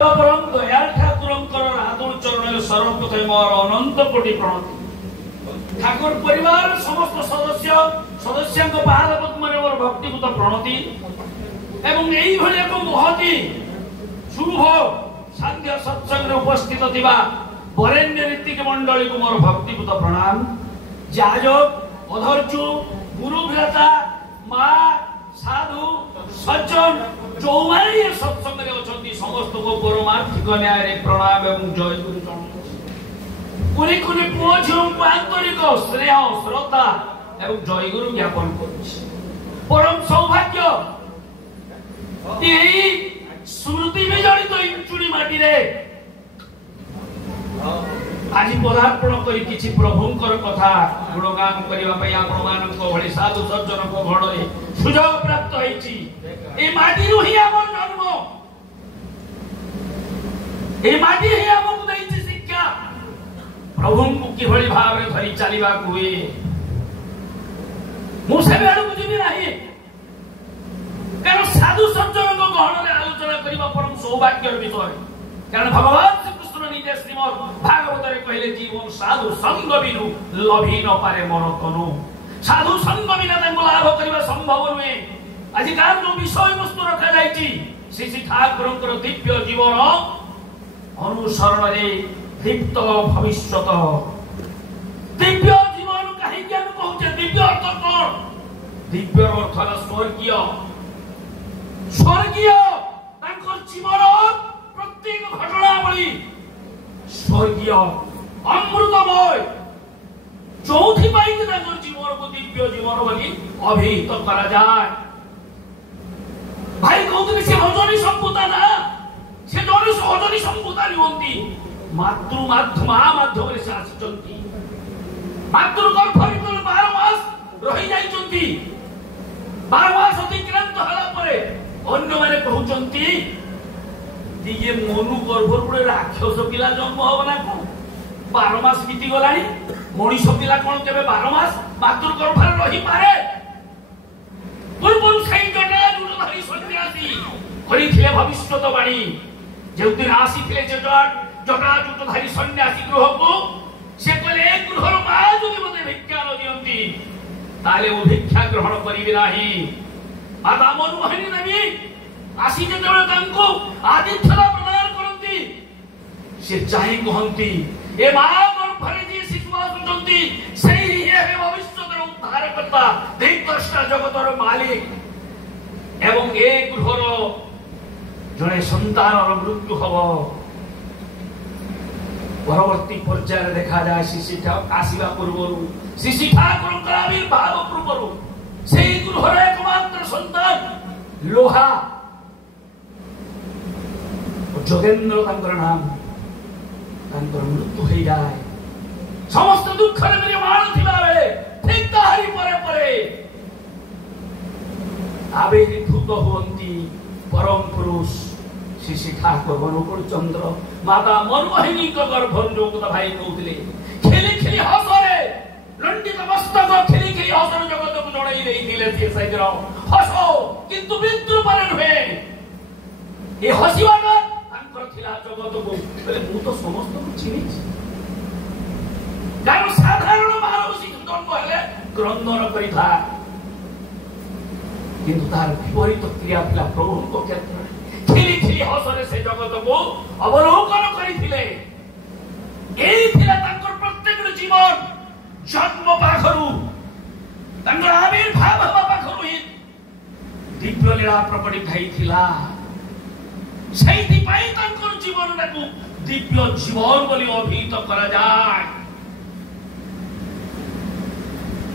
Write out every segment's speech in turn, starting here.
परम दयाल ठाकुरंकर आदर चरण सर्वप्रथम मोर अनंत कोटि प्रणति। ठाकुर परिवार समस्त सदस्य पाद पद्म मोर भक्तिभूत प्रणति एवं यही भली एक महती शुभ सांध्य सत्संग उपस्थित थिबा वरेण्य ऋतिक मंडली को मोर भक्तिभूत प्रणाम। जाजक अधर्चु गुरुभ्राता माँ साधु सज्जन जो मैंने सत्संग अच्छा समस्त को परमार्थिक न्याय प्रणाम एवं जय गुरु चरण। कुनी कुनी पुओ झिओ को आंतरिक स्नेह श्रद्धा एवं जय गुरु ज्ञापन करुछि। परम सौभाग्य यही स्मृति विजड़ित इंचुड़ी माटी रे आज पदार्पण करी किछि प्रभुंकर कथा गुणगान करिवा पई आपण मानक भली साधु सज्जन को घड़े सुजोग प्राप्त होईछि। ए माटी रु ही हमर जन्म, ए माटी ही हमकु दैछि शिक्षा प्रभु को कि भली भाव रे धरि चलीबा हुए। मु से बेडु बुझिबी नाही कारण साधु सज्जन को गहन रे आलोचना करिबा परम सौभाग्यर विषय। कारण भगवान श्री कृष्ण निजे श्रीमद् भागवत रे कहले जीवन साधु संग बिनु लभी न पारे मन तनु। साधु संग बिना तांको लाभ करिबा संभव नुहे। आजिकार जो विषय वस्तु रखा जाइछि श्री श्री ठाकुरंकर दिव्य जीवन अनुसरण रे दीप्त भविष्यत। दिव्य जीवन काहे ज्ञान कहउछे दिव्य अर्थ कोन? दिव्य अर्थ है स्वर्गीय। स्वर्गीय तांकर जीवन प्रत्येक घटनावली स्वर्गीय अमृतमय चौथी पाई जीवन को दिव्य जीवन बोली अभिहित करा जाए। भाई कहते से हजनी संपूता ना से जन हजनी संपूता निवंती मातृ माध्यम माध्यम से आसिचंती मातृ गर्भ भीतर 12 मास रही जाइचंती। 12 मास अतिक्रांत होला परे अन्य माने कहउचंती ये मनु गर्भ गुड़े राक्षस पिला जन्म हम ना कौन 12 मास बीती गलानी मनीष पिला कौन के 12 मास मातृ गर्भ रही पारे। पूर्व सही जटा जुटधारी सन्यासी करिथिले भविष्यवाणी जे दिन आसीथिले जटा जुटधारी सन्यासी गृह को से कहले एक गृहर मा जदि मते भिक्षा न दियंती ताले ओ भिक्षा ग्रहण करिबि नाही। माता मनमोहिनी देवी आसी जेतेबेले तांको आदित्यता प्रदान करंती से चाहि कहंती ए मा गर्भरे जे शिशु आसुचंती सेही हे भविष्यतर उद्धारकर्ता दिग्दृष्टा जगतर मालिक एवं ए गृहर जने संतानर मृत्यु हबो। परवर्ती पर्याय देखा जाए शिशु आसीबा पूर्वरु शिशु ठाकुरंकर आविर्भाव पूर्वरु सेही गृहर एकमात्र संतान लोहा जोगेन्द्र तांकर नाम तांकर मृत्यु हो जाए। समस्त दुख निर्माण थिला बेले ठीक ताहारी परे परे आविर्भूत हुअंती परम पुरुष श्री श्री ठाकुर अनुकूल चंद्र माता मनमोहिनी को गर्भन जो भाई कहते खेली खेली हसरे लंडित मस्तक खेली खेली हसर जगत को जड़ाई देइथिले से सैदर हसो किंतु मृत्यु पर नुहे। ए हसिवाना थिला जगत को बोले मु तो समस्त को चिनी कारण साधारण मानव शिशु जन्म हेले क्रंदन करिथा किंतु तार विपरीत क्रिया थिला प्रभु को क्षेत्र खेली खेली हसरे से जगत को अवलोकन करिथिले। एई थिला तांकर प्रत्येक जीवन जन्म पाखरु तांकर आविर्भाव हवा पाखरु ही दिव्य लीला प्रकटित हैथिला। सेही पाई तांकर जीवन को दिव्य जीवन बोली अभिहित करा जाए।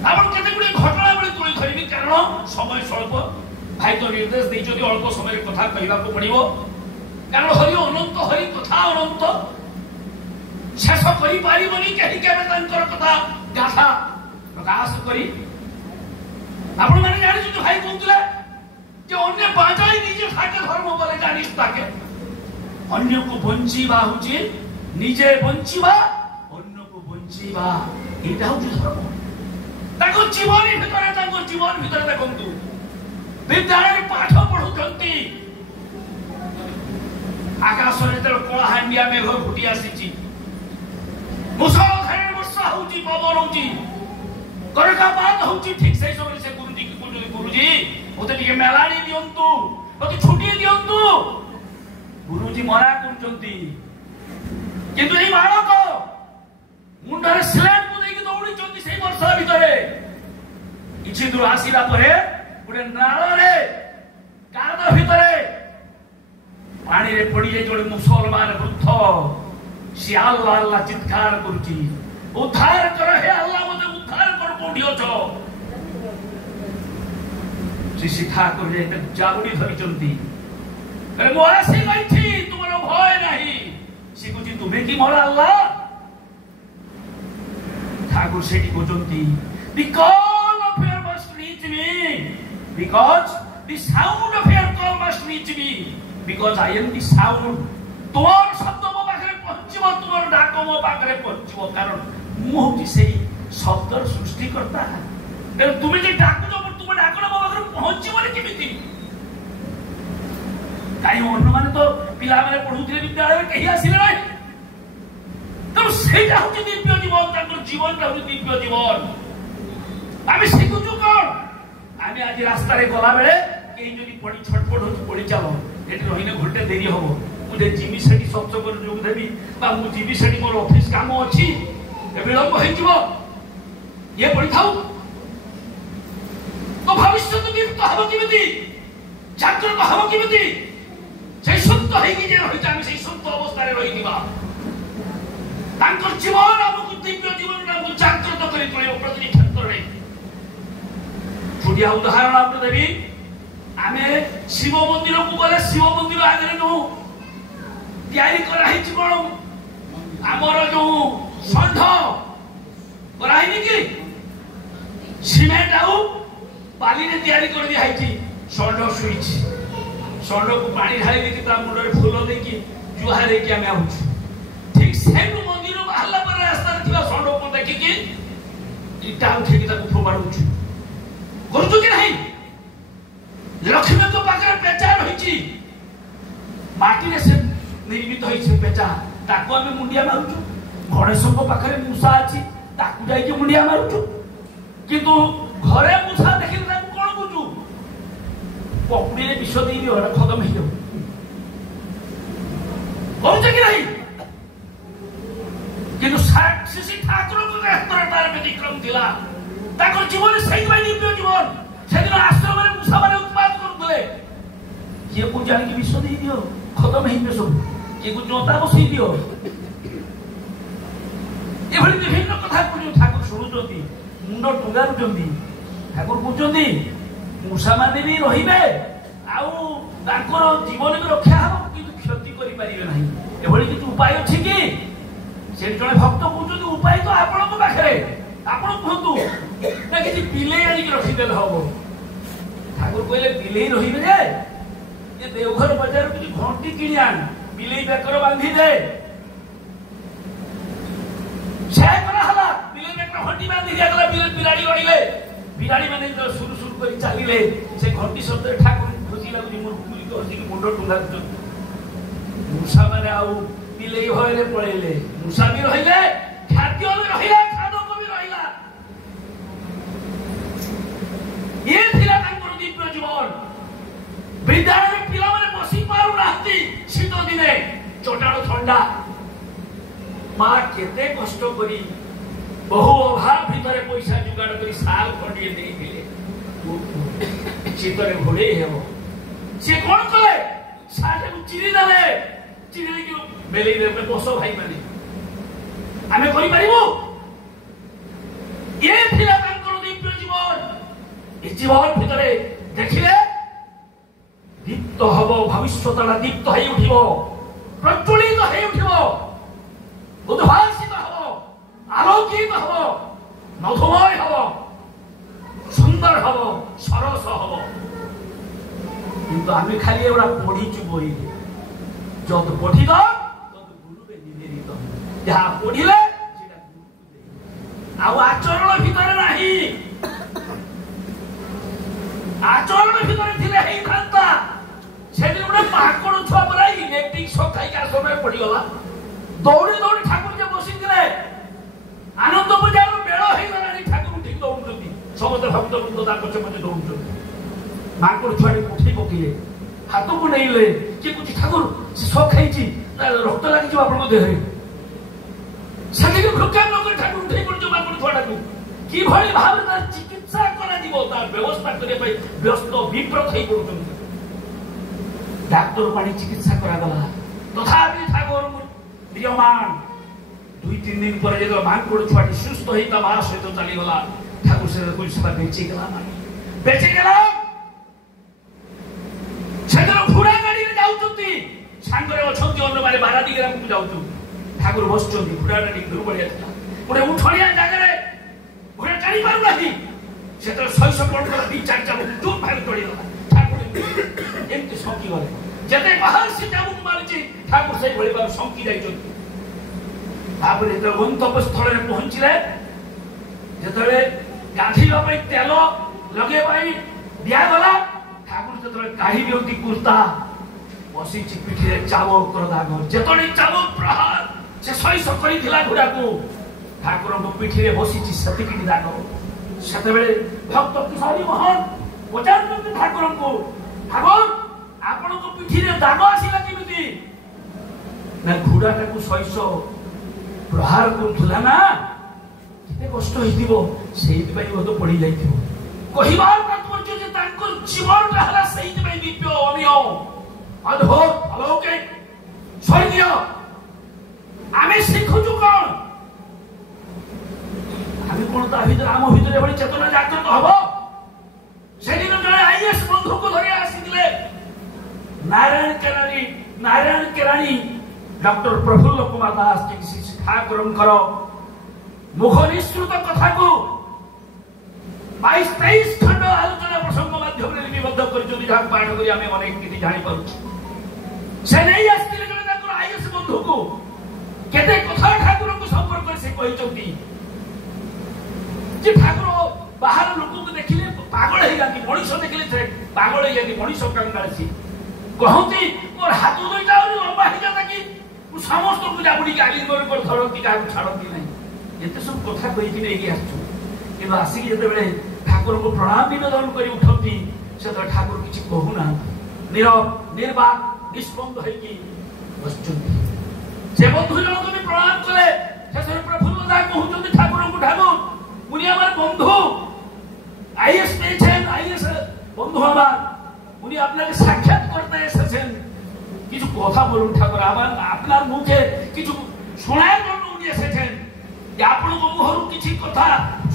आपण केते गुडी घटना बोली तुली धरिबी कारण समय स्वल्प भाई तो निर्देश दे जदि अल्प समय कथा कहबा को पड़िबो कारण हरि अनंत हरि कथा अनंत शेष करि पारिबनी केहि केबे तांकर कथा गाथा प्रकाश करी आपण माने जानि जे भाई कहतले जे अन्य बाजाई निजे खाके धर्म बोले जानिस ताके अन्य को बंचीबा हुची निजे बंचीबा अन्य को बंचीबा एटा हुची धर्म। ताको जीवन भीतर देखंतु विद्यालय पाठ पढुचंती आकाश कलाहांडिया मेघ फुटी आसी मुसलधारे वर्षा होची पवन होची करकापात होची ठीक से समय से गुरुजी मते टिके मेलानी दियंतु मते छुटी दियंतु गुरुजी मना करचंती किंतु ए बालक मुंडरे स्लेट को देकी दौड़ी चंती सेई वर्षा भितरे किछि दूर आसीला परे गुडे नाळरे काद भितरे पानी रे पड़ी जाय जोडे मुसलमान वृद्ध सी अल्लाह अल्लाह चित्कार करुची उद्धार कर हे अल्लाह मते उद्धार कर कोठी अछो सी ठाकुर जे जागुड़ी धरी चंती अरे मो आसी गईथी तुमरो भय नाही सी कुची तुमे की मोर अल्लाह ठाकुर सेठी कोचंती the call of your must reach me because the sound of your call must reach me because I am the sound তোমার শব্দ মো পাখরে পৌঁছিব তোমার ডাক মো পাখরে পৌঁছিব কারণ মু হচ্ছি সেই শব্দর সৃষ্টিকর্তা তেଣୁ তুমি যে ডাকুছ তুমি ডাকল মো পাখরে পৌঁছিবনি কেমিতি কাই অন্য মানে তো পিলা মানে পড়ুଥିଲେ বিদ্যালয়ে কেহি আসিলে নাই তেଣୁ ସେଇଟା ହଉଛି ଦିବ୍ୟ ଜୀବନ ତାଙ୍କର ଜୀବନଟା ହଉଛି ଦିବ୍ୟ ଜୀବନ ଆମେ ଶିଖୁଛୁ କଣ ଆମେ ଆଜି ରାସ୍ତାରେ ଗଲା ବେଳେ କେହି ଯଦି ପଡି ଛଟପଟ ହଉଛି ପଡି ଚାଲ ଏଠି ରହିଲେ ଘଣ୍ଟେ ଦେରି ହବ ମୁଁ ଯେ ଯିବି ସେଠି ସତ୍ସଙ୍ଗରେ ଯୋଗ ଦେବି ବା ମୁଁ ଯିବି ସେଠି ମୋର ଅଫିସ କାମ ଅଛି ବିଳମ୍ବ ହେଇଯିବ ଇଏ ପଡିଥାଉ ତ ଭବିଷ୍ୟତ ଦୀପ୍ତ ହବ କେମିତି ଜାଗ୍ରତ ହବ କେମିତି ସେଇ ସୁପ୍ତ ହେଇକି ଯେ ରହିଛି ଆମେ ସେଇ ସୁପ୍ତ ଅବସ୍ଥାରେ ରହିଯିବା ତାଙ୍କର ଜୀବନ ଆମକୁ ଦିବ୍ୟ ଜୀବନ ଆମକୁ ଜାଗ୍ରତ କରି ତୋଳିବ ପ୍ରତିଟି କ୍ଷେତ୍ରରେ ଛୋଟିଆ ଉଦାହରଣ ଆପଣଙ୍କୁ ଦେବି ଆମେ ଶିବ ମନ୍ଦିରକୁ ଗଲେ ଶିବ ମନ୍ଦିର ଆଗରେ ଯୋଉ ତିଆରି କରାହେଇଛି କଣ ଆମର ଯୋଉ ଷଣ୍ଢ କରାହେଇନି କି ସିମେଣ୍ଟ ଆଉ ବାଲିରେ ତିଆରି କରିଦିଆହେଇଛି ଷଣ୍ଢ ଶୋଇଛି ଷଣ୍ଢକୁ ପାଣି ଢାଳି ଦେଇକି ତା ମୁଣ୍ଡରେ ଫୁଲ ଦେଇକି ଜୁହାର ହେଇକି ଆମେ ଆସୁଛୁ ଠିକ ସେଇଠୁ ମନ୍ଦିର ବାହାରିଲା ପରେ ରାସ୍ତାରେ ଥିବା ଷଣ୍ଢକୁ ଦେଖିକି ଇଟା ଉଠେଇକି ତାକୁ ଫୋପାଡୁଛୁ କରୁଛୁ କି ନାହିଁ ଲକ୍ଷ୍ମୀଙ୍କ ପାଖରେ ପେଚା ରହିଛି ମାଟିରେ ସେ ନିର୍ମିତ ହେଇଛି ପେଚା ତାକୁ ଆମେ ମୁଣ୍ଡିଆ ମାରୁଛୁ ଗଣେଶଙ୍କ ପାଖରେ ମୂଷା ଅଛି ତାକୁ ଯାଇକି ମୁଣ୍ଡିଆ ମାରୁଛୁ କିନ୍ତୁ ଘରେ ମୂଷା ଦେଖିଲେ ତାକୁ କଣ କରୁଛୁ ପକୁଡିରେ ବିଷ ଦେଇଦିଅ ଖତମ ହେଇଯାଉ କରୁଛ କି ନାହିଁ କିନ୍ତୁ ଶ୍ରୀ ଠାକୁରଙ୍କ ହାତରେ ତାର ବ୍ୟତିକ୍ରମ ଥିଲା ତାଙ୍କର ଜୀବନ ସେଇଥିପାଇଁ ଦିବ୍ୟ ଜୀବନ ସେଦିନ ଆଶ୍ରମରେ ମୂଷା ମାନେ ଉତ୍ପାଦ କରୁଥିଲେ କିଏ କୁ ଜାଣିକି ବିଷ ଦେଇଦିଅ ଖତମ ହେଇଯିବେ ସବୁ କିଏ କୁ ଜୋତା ବସେଇ ଦିଅ ଏଭଳି ବିଭିନ୍ନ କଥା କହୁଛନ୍ତି ଠାକୁର ଶୁଣୁଛନ୍ତି ମୁଣ୍ଡ ଟୁଙ୍ଗାରୁଛନ୍ତି ଠାକୁର କହୁଛନ୍ତି ମୂଷା ମାନେ ବି ରହିବେ ଆଉ ତାଙ୍କର ଜୀବନ ବି ରକ୍ଷା ହବ କିନ୍ତୁ କ୍ଷତି କରିପାରିବେ ନାହିଁ ଏଭଳି କିଛି ଉପାୟ ଅଛି କି ସେଠି ଜଣେ ଭକ୍ତ କହୁଛନ୍ତି ଉପାୟ ତ ଆପଣଙ୍କ ପାଖରେ ଆପଣ କୁହନ୍ତୁ ନା କିଛି ବିଲେଇ ଆଣିକି ରଖିଦେଲେ ହବ ଠାକୁର କହିଲେ ବିଲେଇ ରହିବେ ଯେ ଏ ଦେଓଘର ବଜାରରୁ କିଛି ଘଣ୍ଟି କିଣି ଆଣ ବିଲେଇ ବେକର ବାନ୍ଧି ଦେ ସେ କରାହେଲା ବିଲେଇ ବେକର ଘଣ୍ଟି ବାନ୍ଧି ଦିଆଗଲା ବିରାଡ଼ି ଗଣିଲେ ବିରାଡ଼ି ମାନେ ସୁରୁ ସୁରୁ କରି ଚାଲିଲେ ସେ ଘଣ୍ଟି ଶବ୍ଦରେ ଠାକୁର ଖୁସି ଲାଗୁଛି ମୁରୁକୁଲି କରିକି ମୁଣ୍ଡ ଟୁଙ୍ଗା ମୂଷା ମାନେ ଆଉ ବିଲେଇ ଭୟରେ ପଳେଇଲେ ମୂଷା ବି ରହିଲେ ଖାଦ୍ୟ ବି ରହିଲା ଖାଦକ ବି ରହିଲା ଇଏ ଥିଲା ତାଙ୍କର ଦିବ୍ୟ ଜୀବନ ବିଦ୍ୟାଳୟରେ ପିଲାମାନେ ବସି ପାରୁନାହାନ୍ତି ଶୀତ ଦିନେ ଚଟାଣ ଥଣ୍ଡା ମା କେତେ କଷ୍ଟ କରି ବହୁ ଅଭାବ ଭିତରେ ପଇସା ଯୋଗାଡ଼ କରି ଶାଲ ଖଣ୍ଡିଏ ଦେଇଥିଲେ ଶୀତରେ ଘୋଡେଇ ହେବ ସିଏ କଣ କଲେ ଶାଲଟାକୁ ଚିରି ଦେଲେ ଚିରି ଦେଇକି ବେଲେଇ ଦେବେ ବସ ଭାଇ ମାନେ ଆମେ କରିପାରିବୁ ଇଏ ଥିଲା ତାଙ୍କର ଦିବ୍ୟ ଜୀବନ ଏ ଜୀବନ ଭିତରେ ଦେଖିଲେ ଦୀପ୍ତ ହବ ଭବିଷ୍ୟତଟା ଦୀପ୍ତ ହେଇ ଉଠିବ ପ୍ରଜ୍ୱଳିତ ହେଇ ଉଠିବ ଉଦ୍ଭାସିତ ହବ ଆଲୋକିତ ହବ ମଧୁମୟ ହବ ସୁନ୍ଦର ହବ ସରସ ହବ କିନ୍ତୁ ଆମେ ଖାଲି ଏଗୁଡା ପଢିଛୁ ବହିରେ যত পঠিত তত গুরুবে নিবেদিত যাহা পড়িলে সেটা গুরুকে দেই ଆଉ ଆଚରଣ ଭିତରେ ନାହିଁ ଆଚରଣ ଭିତରେ ଥିଲେ ହେଇଥାନ୍ତା ସେଦିନ ଗୋଟେ ମାଙ୍କଡ ଛୁଆ ପରା ଇଲେକ୍ଟ୍ରିକ ସକ୍ खाली आसन पड़गला दौड़ी दौड़ी ठाकुर जे बसी आनंद बजार बेल हो गला ठाकुर ठीक दौड़ समस्त भक्त वृंद पचे पचे दौड़ माकड़ छुआ उठे पकड़े हाथ को नहीं ले किए कुछ ठाकुर से शौक खाई रक्त लगी आप देह से भ्रुका नक ठाकुर उठे पड़ो माकड़ छुआ कि भाव चिकित्सा कर व्यवस्था करने व्यस्त विप्रत हो पड़े डाक्तर पानी चिकित्सा करागला तथापि ठाकुर प्रियमान 2-3 दिन पर जो माकड़ छुआ सुस्थ हो माँ सहित चलीगला ठाकुर से कुछ सेवा बेचीगला घोड़ा गाड़ी जाऊँगी सांगरे अच्छा अन्य मारे बारादिग्राम को जाऊँ ठाकुर बस घोड़ा गाड़ी दूर बढ़िया था गोटे उठड़िया जगह घोड़ा टाणी पार से 600 2-4 चाबुक दूर भाग पड़गला ठाकुर एमती शंकी गले जिते बाहर से चाबुक मारी ठाकुर से भाव शंकी जाइए गंतव्य स्थल में पहुंचले जो गाधोवाई तेल लगे दिगला ठाकुर जो काढ़ी दिखती कुर्ता बसी पिठी चाबुक दाग जिते चाबुक प्रहार से शैश कर घोड़ा को ठाकुर पिठी बसी से दाग से भक्त किशोरी मोहन पचार ठाकुर को ठाकुर आपण पिठी दाग आसला केमी ना घोड़ा को शैश प्रहार करूला ना केते कष्ट हो पड़ी जाइए कहिबार तात्पर्य जीवन रहा से दिव्य अमीय अद्भुत अलौकिक स्वर्गीय आमे शिखुचु कौन आमे कौन ता भीतर आम भीतर बड़ी चेतना जागृत हबो से दिन जने आईएएस बंधु को धरि आसीले नारायण केरानी डॉक्टर प्रफुल्ल कुमार दास जी ठाकुरंकर मुख निश्रुत कथा को 22-23 खंड आलोचना प्रसंग माध्यम लिपिबद्ध कर पाठ कर अनेक किसी जापर से नहीं आसते आईएएस बंधु को केते कथा ठाकुर को संपर्क से कहते ठाकुर बाहर लोक को देखिले पागल हो जाती मनीष देखिले पागल हो जाती मनीष कंगाल सी कहती मोर हाथ दुईटा लंबा हो जाता कि समस्त को जाबुड़ी आलिंगन कर धरती क्या छाड़ती नहीं ये सब कथा कही आसु आसिक जो ठाकुर को प्रणाम निवेदन कर उठती से ठाकुर किसी कहूना नीरव निर्वाक निष्पन्द बस से बंधु जनक भी प्रणाम कले शेष प्रफुल्ल दा कहते ठाकुर को ठाकुर मुनि आमार बंधु आईएएस पेয়েছেন आईएएस बंधु आमार उनी আপনাকে সাক্ষাৎ করতে এসেছেন কিছু কথা বলুন ঠাকুর আমার আপনার মুখে কিছু শোনার জন্য উনি এসেছেন যে আপনার মুখରୁ কিছু কথা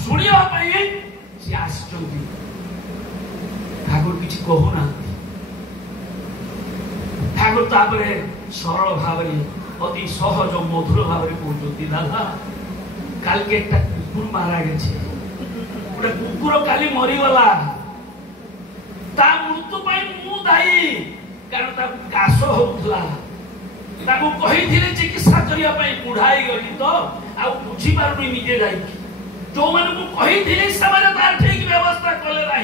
শুনিবা পাই সে আসছেন ঠাকুর কিছু কহু না ঠাকুর তারপরে সরল ভাবে অতি সহজ মধুর ভাবে কହୁଛନ୍ତି দাদা কালকে একটা কুকুর মারা গেছে ওটা কুকুর কালি মরিগলা তা মৃত্যু পাই মু দায়ী कारण काश होता चिकित्सा करने बुढ़ाई गली तो बुझी पार निजे जा जो मैंने तार ठीक व्यवस्था कले ना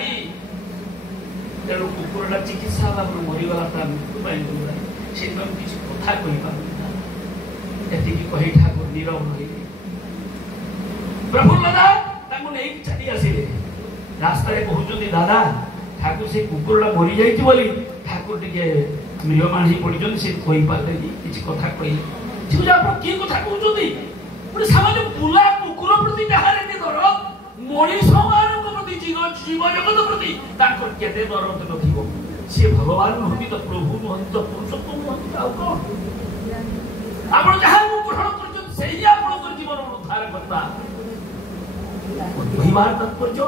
तेणु कुकुरटा चिकित्सा मरीगला मृत्यु से किसी कथा कही पार ठाकुर नीरव रही प्रफुल्ल दा नहीं चली आसिले रास्ता कहते दादा ठाकुर से कुकुरटा मरी जाइए ठाकुर टे म्रियमान ही पड़ी से कही पारे किसी कथा कही आप किए कथा कहते गोटे सामान्य बुला कुकुर प्रति जहाँ दर मनीष प्रति जीव जगत प्रति केते दरद नथिबो सी भगवान नुहति तो प्रभु नुहति तो पुरुषोत्तम नुहति आउ कौन आप जहाँ ग्रहण कर से ही आप जीवन उद्धार करता कहिबार तात्पर्य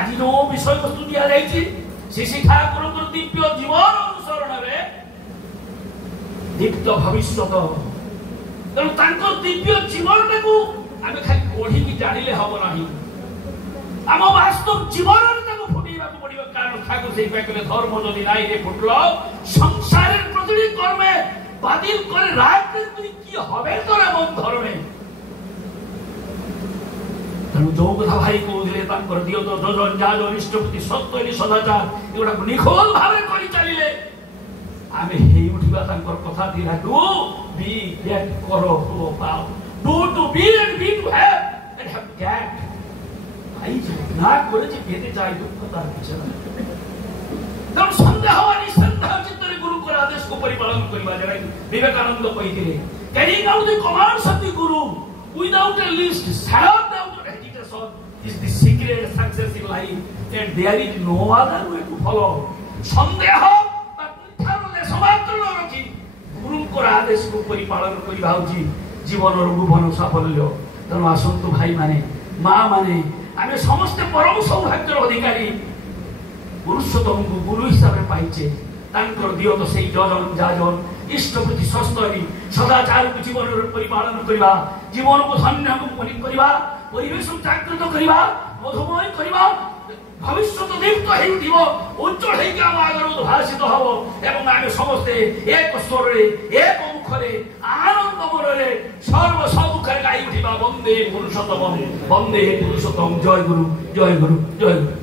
आज जो विषय वस्तु दिया जाइए श्री ठाकुर दिव्य जीवन अनुसरण दीप्त भविष्य तेणु दिव्य जीवन को आम खाली पढ़ी जानिले हम ना आम वास्तव जीवन फुटेवा पड़ो कारण ठाकुर से कहले धर्म जदि नाई रे फुटल संसार प्रतिटी कर्मे बातिल करे राजनीति की हबे तोरा मन धर्मे जो कथा भाई कहते दियो तो जोजन जाज निष्ठपति सत्य सदाचार एगुड़ा निखोल भाव कर चलिए आमे हेई उठिबा तांकर कथा दिला डू बी गेट करो हो पाओ do to be and be to have and have get I जे ना करे जे पेते चाहि दुख तार पिछे तब संदेह अनि संदेह चित्तरे गुरु को आदेश को परिपालन करबा जरा Vivekananda कहिथिले carrying out the commands of the guru without a list without hesitation is the secret success in life and there is no other way to follow संदेह ताकुथारले समात्र रखी गुरु को आदेश को परिपालन करबा होची जीवन रो भुवन साफल्य तनु आसंतु भाई माने मां माने आमे समस्त परम सौभाग्यर अधिकारी पुरुषोत्तम को गुरु हिसाब रे पाइचे तांकर दियो तो सेई जजन जाजन इष्टप्रति सस्तरी सदाचार को जीवन रे परिपालन करबा जीवन को धन्य को करबा परिवेश जागृत करबा मधुमय करबा भविष्य तो दीप्त हेई दिबो उज्जवल हेई का आगर उद्भासित हबो एवं आमे समस्त एक स्वर रे एक मुख रे आनंद मन रे सर्व सुख रे गाई उठिबा वंदे पुरुषोत्तम जय गुरु जय गुरु जय गुरु